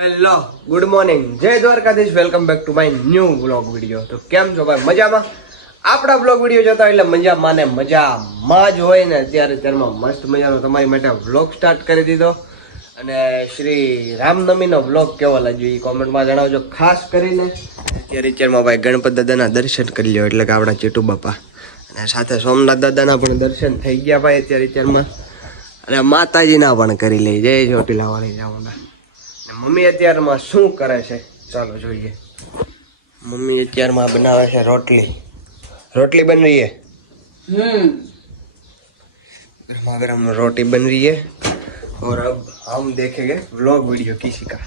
Hello good morning જય Dwarkadhish welcome back to my new vlog video. તો કેમ છો ભાઈ? મજામાં? આપણા વ્લોગ વિડીયો જોતા એટલે મજામાં ને મજામાં જ હોય ને. અત્યારમાં મસ્ત મજાનો તમારી માટે વ્લોગ સ્ટાર્ટ કરી દીધો. અને શ્રી રામનવમીનો વ્લોગ કેવો લાગ્યો એ કોમેન્ટમાં જણાવજો. ખાસ કરીને અત્યારમાં ભાઈ ગણપત દાદાના દર્શન કરી લ્યો એટલે કે આપણા ચેટુ બાપા, અને સાથે સોમનાથ દાદાના પણ દર્શન થઈ ગયા ભાઈ અત્યારમાં. અને માતાજીના પણ કરી લઈ. જય ચોટીલા વાળી જાઉંગા. મમ્મી અત્યારમાં શું કરે છે ચાલો જોઈએ. મમ્મી અત્યારમાં બનાવે છે रोटी बन रही है। गरमा गरम रोटी बन रही है और अब हम देखेंगे व्लॉग वीडियो किसी का।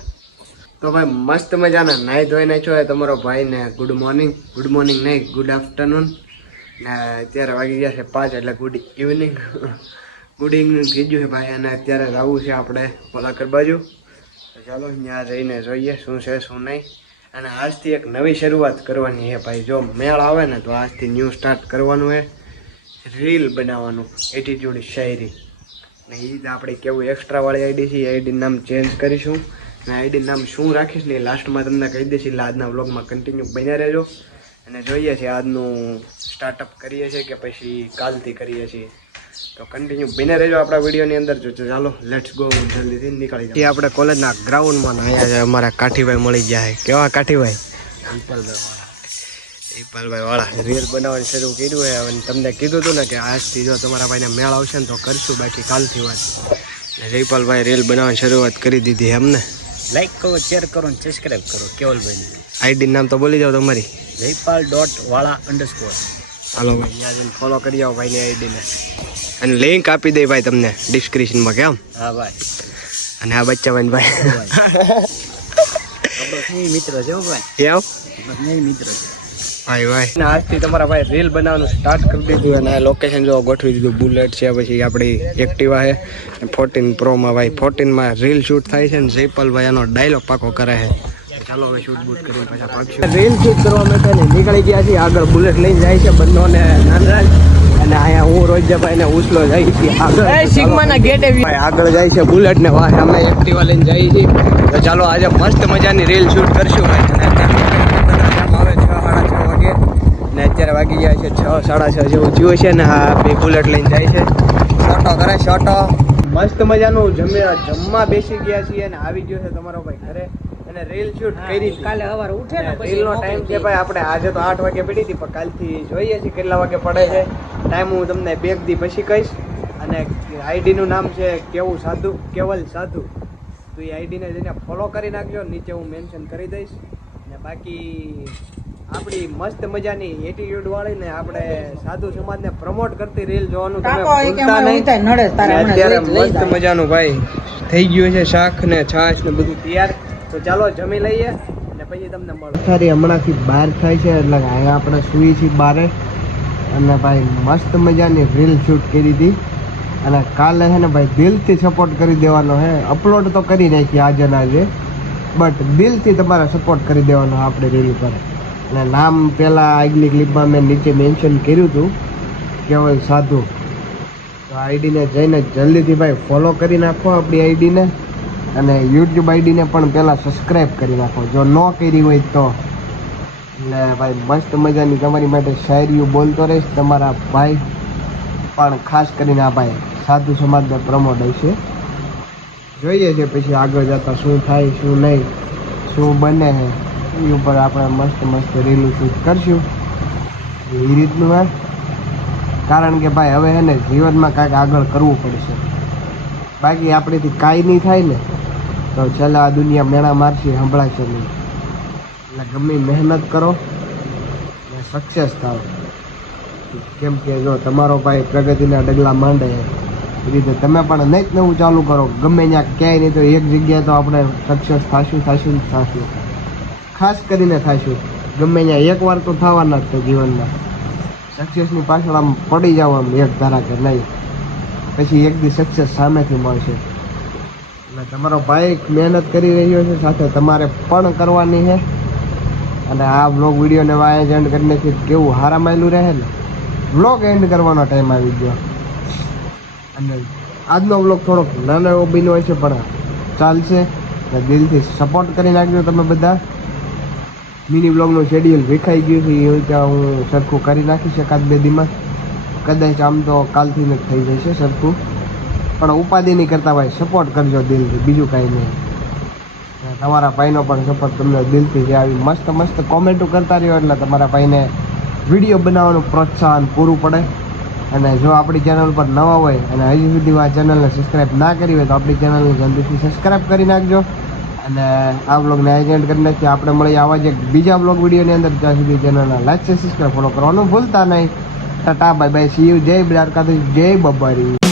तो भाई मस्त मजा ना नाई धोઈને છો તમારો ભાઈ ને ગુડ મોર્નિંગ નહીં ગુડ આફ્ટરનૂન ને અત્યારે વાગી ગયા છે 5 એટલે ગુડ ઇવનિંગ કીધું છે ભાઈ. અને અત્યારે જવું છે આપણે પોલાકર બાજુ. તો ચાલો ત્યાં જઈને જોઈએ શું છે શું નહીં. અને આજથી એક નવી શરૂઆત કરવાની છે ભાઈ. જો મેળ આવે ને તો આજથી ન્યૂ સ્ટાર્ટ કરવાનું છે. રીલ બનાવવાનું એટીટ્યુડ શાયરી ને એ જ આપણે કેવું એક્સ્ટ્રાવાળી આઈડી છે. એ આઈડીનું નામ ચેન્જ કરીશું અને આઈડીનું નામ શું રાખીશ ને એ લાસ્ટમાં તમને કહી દઈશ. એટલે આજના વ્લોગમાં કન્ટિન્યુ બન્યા રહેજો. અને જોઈએ છીએ આજનું સ્ટાર્ટઅપ કરીએ છીએ કે પછી કાલથી કરીએ છીએ. તો કન્ટિન્યુ બને રહેજો આપણા વિડીયોની અંદર. જો ચાલો લેટ્સ ગો. જલ્દીથી નીકળી જાય. આપણે કોલેજના ગ્રાઉન્ડમાં અહીંયા છે અમારા કાઠીભાઈ મળી ગયા છે. કેવા કાઠીભાઈ? ઈપાલભાઈ વાળા રીલ બનાવવાનું શરૂ કર્યું હોય. હવે તમને કીધું હતું ને કે આજથી જો તમારા ભાઈને મેળ આવશે ને તો કરશું, બાકી કાલથી વાત. જયપાલભાઈ રીલ બનાવવાની શરૂઆત કરી દીધી એમને. લાઈક કરો, શેર કરો અને સબસ્ક્રાઈબ કરો. કેવલભાઈ આઈડી નામ તો બોલી જાઓ તમારી. જયપાલ.વાળા_. હાલો ભાઈ અહીંયા જઈને ફોલો કરી આવો ભાઈની આઈડીને. અને લિંક આપી દે ભાઈ તમને ડિસ્ક્રિપ્શનમાં. કેમ? હા ભાઈ. અને આ બચ્ચા ભાઈ આપણો મિત્ર છે ભાઈ. કેમ? મિત્ર છે ભાઈ આજથી તમારા ભાઈ રીલ બનાવવાનું સ્ટાર્ટ કરી દીધું. અને લોકેશન જો ગોઠવી દીધું. બુલેટ છે, પછી આપણી એક્ટિવા છે 14 પ્રોમાં ભાઈ. 14માં રીલ શૂટ થાય છે ને જયપાલભાઈ આનો ડાયલોગ પાકો કરે છે. ચાલો હવે શૂટ બૂટ કરીને પાછા પાકશું. રીલ શૂટ કરવા માટે નીકળી ગયા છીએ. આગળ બુલેટ લઈને જાય છે બંધોને નાનરાજ. અને અહીંયા હું રોજભાઈ ને ઉછલો જાય છે આગળ જાય છે બુલેટ ને વાહ અમે એક્ટિવા લઈને જઈએ છીએ. તો ચાલો આજે મસ્ત મજાની રીલ શૂટ કરશું ભાઈ. ને અત્યારે વાગી ગયા છે 6:30 જેવું થયું છે. ને આ બે બુલેટ લઈને જાય છે. શોટો કરે શોટો. મસ્ત મજાનું જમવા બેસી ગયા છીએ અને આવી ગયો છે તમારો ભાઈ ઘરે. અને રીલ શૂટ કરી કાલે સવારે ઉઠે ને પછી રીલનો ટાઈમ છે ભાઈ. આપણે આજે તો 8 વાગે પડી હતી, પણ કાલથી જોઈએ છીએ કેટલા વાગે પડે છે. ટાઈમ હું તમને 2 દી પછી કહીશ. અને આઈડીનું નામ છે કેવલ સાધુ. તો એ આઈડીને જઈને ફોલો કરી નાખજો. નીચે હું મેન્શન કરી દઈશ. ને બાકી આપણી મસ્ત મજાની એટીટ્યુડ વાળી ને આપણે સાધુ સમાજને પ્રમોટ કરતી રીલ જોવાનું તમે ભૂલતા નહીં. અત્યારે મસ્ત મજાનું ભાઈ થઈ ગયું છે શાક ને છાશ ને બધું તૈયાર. તો ચાલો જમી લઈએ અને પછી તમને મળો. સારી હમણાંથી બહાર થાય છે એટલે અહીંયા આપણે સુઈ છીએ બારે. અને ભાઈ મસ્ત મજાની રીલ શૂટ કરી હતી. અને કાલે છે ને ભાઈ દિલથી સપોર્ટ કરી દેવાનો છે. અપલોડ તો કરી નાખી આજે ને આજે, બટ દિલથી તમારે સપોર્ટ કરી દેવાનો આપણે રીલ ઉપર. અને નામ પહેલાં આગલી ક્લિપમાં મેં નીચે મેન્શન કર્યું હતું કેવલ સાધુ. તો આઈડીને જઈને જલ્દીથી ભાઈ ફોલો કરી નાખો આપણી આઈડીને. અને યુટ્યુબ આઈડીને પણ પહેલાં સબસ્ક્રાઈબ કરી નાખો જો ન કરી હોય તો. એટલે ભાઈ મસ્ત મજાની તમારી માટે શાયરીઓ બોલતો રહીશ. તમારા ભાઈ પણ ખાસ કરીને આ ભાઈ સાધુ સમાજને પ્રમોટ હશે. જોઈએ છે પછી આગળ જતાં શું થાય શું નહીં શું બને છે એ ઉપર આપણે મસ્ત રીલ શૂટ કરશું એ રીતનું હે. કારણ કે ભાઈ હવે છે ને જીવનમાં કાંઈક આગળ કરવું પડશે. બાકી આપણેથી કાંઈ નહીં થાય ને તો છેલ્લે આ દુનિયા મેણા મારશે, સંભળાશે નહીં. એટલે ગમે મહેનત કરો ને સક્સેસ થાવ. કેમ કે જો તમારો ભાઈ પ્રગતિના ડગલા માંડે એ રીતે તમે પણ નહીં જ નવું ચાલુ કરો. ગમે ત્યાં ક્યાંય નહીં તો એક જગ્યાએ તો આપણે સક્સેસ થશું. ખાસ કરીને થશું. ગમે ત્યાં એકવાર તો થવાના જ છે જીવનમાં. સક્સેસની પાછળ આમ પડી જાવ આમ એક ધારા કે નહીં, પછી એક દી સક્સેસ સામેથી મળશે. એટલે તમારો ભાઈ મહેનત કરી રહ્યો છે, સાથે તમારે પણ કરવાની છે. અને આ વ્લોગ વિડીયોને વાય એન્ડ કરીને કેવું હારા માયલું રહે ને. વ્લોગ એન્ડ કરવાનો ટાઈમ આવી ગયો. અને આજનો વ્લોગ થોડોક નાનો એવો બન્યો હોય છે પણ ચાલશે. ને દિલથી સપોર્ટ કરી નાખજો તમે બધા. મિની બ્લોગનું શેડ્યુલ વિખાઈ ગયું છે, એ રીતે હું સરખું કરી નાખીશ એકાદ બે દીમાં. કદાચ આમ તો કાલથી જ થઈ જશે સરખું, પણ ઉપાધિ નહીં કરતા ભાઈ, સપોર્ટ કરજો દિલથી, બીજું કાંઈ નહીં. તમારા ભાઈનો પણ સપોર્ટ તમને દિલથી છે, આવી મસ્ત મસ્ત કોમેન્ટો કરતા રહ્યો એટલે તમારા ભાઈને વિડીયો બનાવવાનું પ્રોત્સાહન પૂરું પડે. અને જો આપણી ચેનલ પર નવા હોય અને હજી સુધી આ ચેનલને સબસ્ક્રાઈબ ના કરી હોય તો આપણી ચેનલને જલ્દીથી સબસ્ક્રાઈબ કરી નાખજો. અને આ બ્લોગને એજેન્ટ કરી નાખીએ. આપણે મળીએ આવા જ એક બીજા બ્લોગ વિડીયોની અંદર. ત્યાં સુધી ચેનલને લાઈક સબસ્ક્રાઈબ ફોલો કરવાનું ભૂલતા નહીં. Tata bye bye, C you, જય દ્વારકાધીશ, જય બબારી.